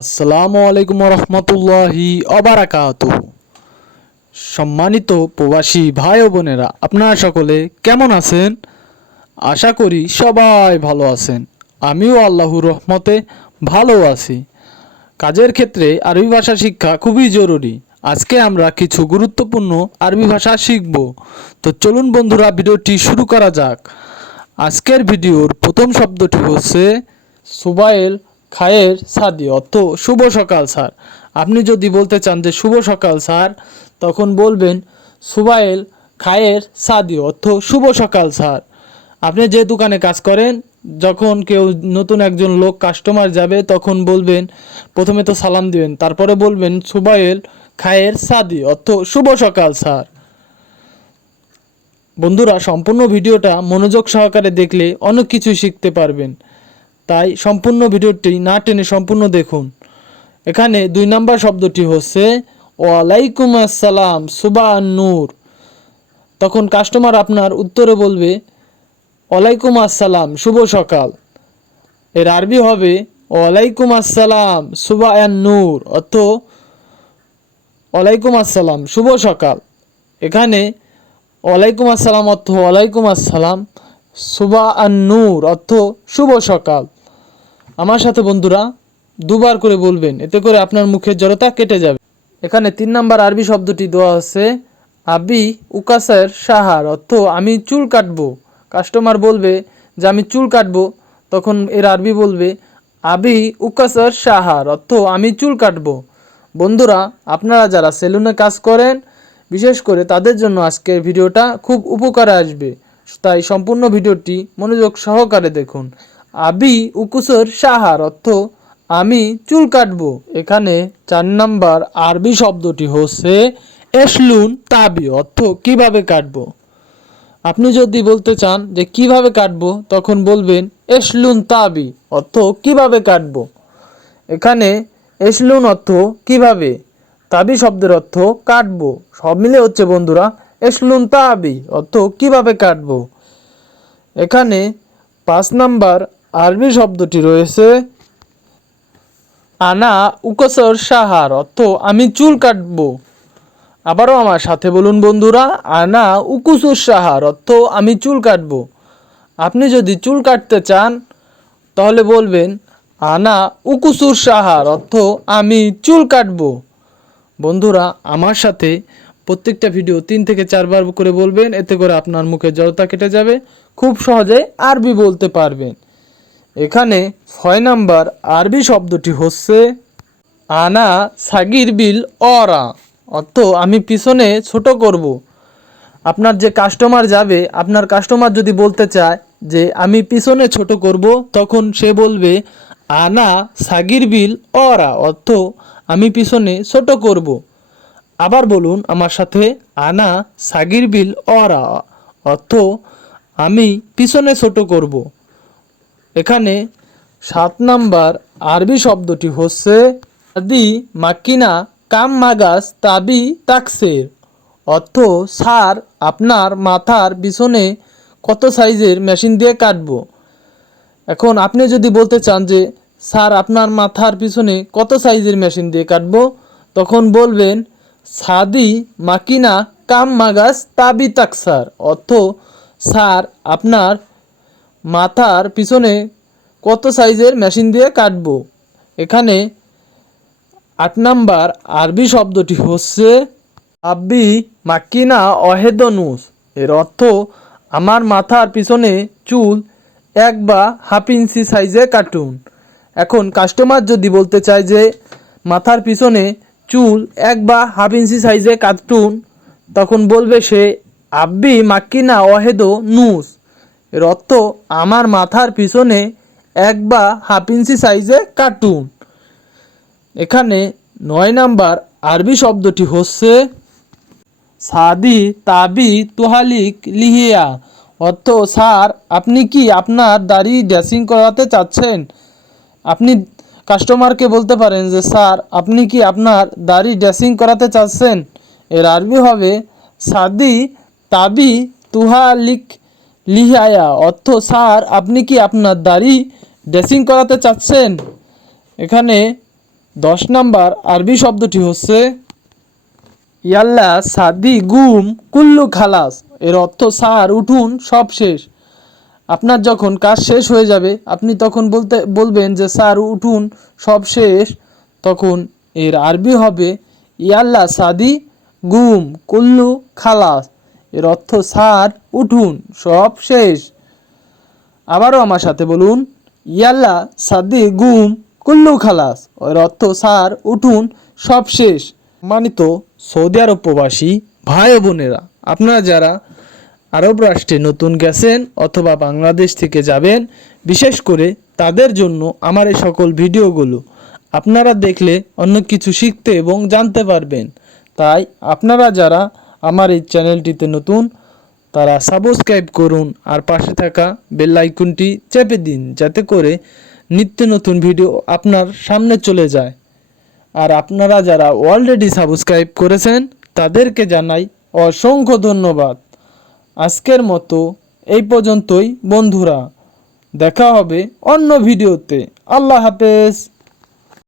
আসসালামু আলাইকুম রহমতুল্লাহি অবারাকাত সম্মানিত প্রবাসী ভাই ও বোনেরা, আপনারা সকলে কেমন আছেন? আশা করি সবাই ভালো আছেন। আমিও আল্লাহর রহমতে ভালো আছি। কাজের ক্ষেত্রে আরবি ভাষা শিক্ষা খুবই জরুরি। আজকে আমরা কিছু গুরুত্বপূর্ণ আরবি ভাষা শিখব। তো চলুন বন্ধুরা, ভিডিওটি শুরু করা যাক। আজকের ভিডিওর প্রথম শব্দটি হচ্ছে সুবাইল খায়ের সাদি অর্থ, শুভ সকাল, স্যার। আপনি যদি বলতে চান যে, শুভ সকাল, স্যার, তখন বলবেন সুবাইল খায়ের সাদি অর্থ, শুভ সকাল, স্যার। আপনি যে দোকানে কাজ করেন, যখন কেউ নতুন একজন লোক, কাস্টমার যাবে, তখন বলবেন, প্রথমে তো সালাম দিবেন, তারপরে বলবেন সুবাইল খায়ের সাদি অর্থ, শুভ সকাল, স্যার। বন্ধুরা, সম্পূর্ণ ভিডিওটা মনোযোগ সহকারে দেখলে অনেক কিছু শিখতে পারবেন। তাই সম্পূর্ণ ভিডিওটি না টেনে সম্পূর্ণ দেখুন। এখানে দুই নাম্বার শব্দটি হচ্ছে, ওয়ালাইকুম আসসালাম সুবা নূর। তখন কাস্টমার আপনার উত্তরে বলবে, ওয়ালাইকুম আসসালাম, শুভ সকাল। এর আরবি হবে, ওয়ালাইকুম আসসালাম সুবা নূর। অর্থ, ওয়ালাইকুম আসসালাম, শুভ সকাল। এখানে, ওয়ালাইকুম আসসালাম অর্থ, ওয়ালাইকুম আসসালাম সুবা নূর। অর্থ, শুভ সকাল। আমার সাথে বন্ধুরা, দুবার করে বলবেন, এতে করে আপনার মুখের জড়তা কেটে যাবে। এখানে তিন নাম্বার আরবি শব্দটি দেওয়া হচ্ছে, আবি উকাসের সাহার, অর্থ আমি চুল কাটবো। কাস্টমার বলবে যে আমি চুল কাটবো, তখন এর আরবি বলবে, আবি উকাসের সাহার, অর্থ আমি চুল কাটবো। বন্ধুরা, আপনারা যারা সেলুনে কাজ করেন, বিশেষ করে তাদের জন্য আজকের ভিডিওটা খুব উপকারে আসবে। তাই সম্পূর্ণ ভিডিওটি মনোযোগ সহকারে দেখুন। আবি উকুসর সাহার অর্থ, আমি চুল কাটবো। এখানে চার নাম্বার আরবি শব্দটি হচ্ছে এসলুন তাবি, অর্থ, কীভাবে কাটবো? আপনি যদি বলতে চান যে, কীভাবে কাটবো? তখন বলবেন, এসলুন তাবি, অর্থ, কীভাবে কাটবো? এখানে এসলুন অর্থ, কীভাবে? তাবি শব্দের অর্থ, কাটবো। সব মিলে হচ্ছে, বন্ধুরা, এসলুন তাবি, অর্থ, কীভাবে কাটবো? এখানে পাঁচ নাম্বার আরবি শব্দটি রয়েছে আনা উকসর সাহার অর্থ আমি চুল কাটব। আবারও আমার সাথে বলুন বন্ধুরা, আনা উকুসুর সাহার অর্থ আমি চুল কাটব। আপনি যদি চুল কাটতে চান, তাহলে বলবেন, আনা উকুসুর সাহার অর্থ আমি চুল কাটব। বন্ধুরা, আমার সাথে প্রত্যেকটা ভিডিও তিন থেকে চারবার করে বলবেন, এতে করে আপনার মুখে জড়তা কেটে যাবে। খুব সহজে আরবি বলতে পারবেন। এখানে ছয় নাম্বার আরবি শব্দটি হচ্ছে আনা সাগির বিল অরা। অর্থ আমি পিছনে ছোট করব। আপনার যে কাস্টমার যাবে, আপনার কাস্টমার যদি বলতে চায় যে আমি পিছনে ছোট করব, তখন সে বলবে আনা সাগির বিল অরা। অর্থ আমি পিছনে ছোট করব। আবার বলুন আমার সাথে আনা সাগির বিল অরা। অর্থ আমি পিছনে ছোট করব। এখানে সাত নাম্বার আরবি শব্দটি হচ্ছে আদি মাকিনা কাম মাগাস তাবি তাকসের। অর্থ, সার, আপনার মাথার পিছনে কত সাইজের মেশিন দিয়ে কাটবো? এখন আপনি যদি বলতে চান যে, স্যার, আপনার মাথার পিছনে কত সাইজের মেশিন দিয়ে কাটবো? তখন বলবেন, সাদি মাকিনা কাম মাগাস তাবি তাকসার। অর্থ, স্যার, আপনার মাথার পিছনে কত সাইজের মেশিন দিয়ে কাটবো? এখানে আট নাম্বার আরবি শব্দটি হচ্ছে আব্বি মাকিনা অহেদনুস। এর অর্থ, আমার মাথার পিছনে চুল এক বা হাফ ইঞ্চি সাইজে কাটুন। এখন কাস্টমার যদি বলতে চায় যে, মাথার পিছনে চুল এক বা হাফ ইঞ্চি সাইজে কাটুন, তখন বলবে সে আব্বি মাকিনা অহেদ নুস অর্থ আমার মাথার পিছনে এক বা হাফ ইঞ্চি সাইজে কাটুন এখানে নয় নাম্বার আরবি শব্দটি হচ্ছে সাদি তাবি তুহালিক লিহিয়া। অর্থ, স্যার, আপনি কি আপনার দাড়ি ড্রেসিং করাতে চাচ্ছেন? আপনি কাস্টমারকে বলতে পারেন যে, স্যার, আপনি কি আপনার দাড়ি ড্রেসিং করাতে চাচ্ছেন? এর আরবি হবে, সাদি তাবি তুহালিক লিহায়া, অর্থ স্যার আপনি কি আপনার দাড়ি ড্রেসিং করাতে চাচ্ছেন? এখানে দশ নাম্বার আরবি শব্দটি হচ্ছে, ইয়াল্লা, সাদি, গুম, কুল্লু, খালাস। এর অর্থ স্যার উঠুন, সব শেষ। আপনার যখন কাজ শেষ হয়ে যাবে, আপনি তখন বলতে, বলবেন যে স্যার উঠুন, সব শেষ। তখন এর আরবি হবে, ইয়াল্লা, সাদি, গুম, কুল্লু, খালাস। এর অর্থ, স্যার, উঠুন, সব শেষ। আবারও আমার সাথে বলুন, ইয়াল্লা সাদি গুম কুল্লু খালাস। এর অর্থ, স্যার, উঠুন, সব শেষ। মানিত সৌদি আরব প্রবাসী ভাই বোনেরা, আপনারা যারা আরব রাষ্ট্রে নতুন গেছেন অথবা বাংলাদেশ থেকে যাবেন, বিশেষ করে তাদের জন্য আমার এই সকল ভিডিওগুলো আপনারা দেখলে অন্য কিছু শিখতে এবং জানতে পারবেন। তাই আপনারা যারা আমার এই চ্যানেলটিতে নতুন, তারা সাবস্ক্রাইব করুন আর পাশে থাকা বেল আইকনটি চেপে দিন যাতে করে নিত্য নতুন ভিডিও আপনার সামনে চলে যায়। আর আপনারা যারা অলরেডি সাবস্ক্রাইব করেছেন, তাদেরকে জানাই অসংখ্য ধন্যবাদ। আজকের মতো এই পর্যন্তই, বন্ধুরা। দেখা হবে অন্য ভিডিওতে। আল্লাহ হাফেজ।